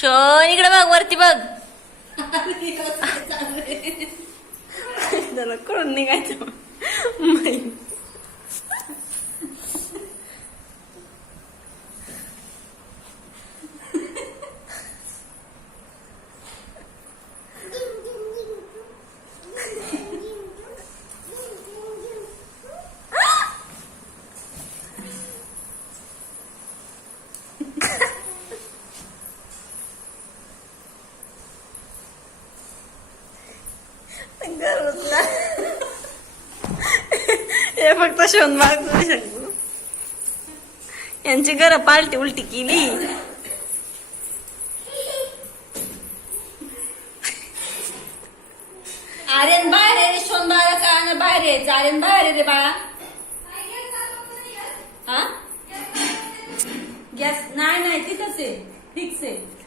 Shown इकडे बघ, वरती बघ. त्याला कळून निघायचं. हे फक्त शोन बाग शकतो. यांची घर पालटी उलटी केली. आर्यन बाहेर आहे, शोन बाळा का बाहेर यायचं. आर्यन बाहेर आहे रे बाळा. हा गॅस नाही तिथंच आहे, फिक्स आहे.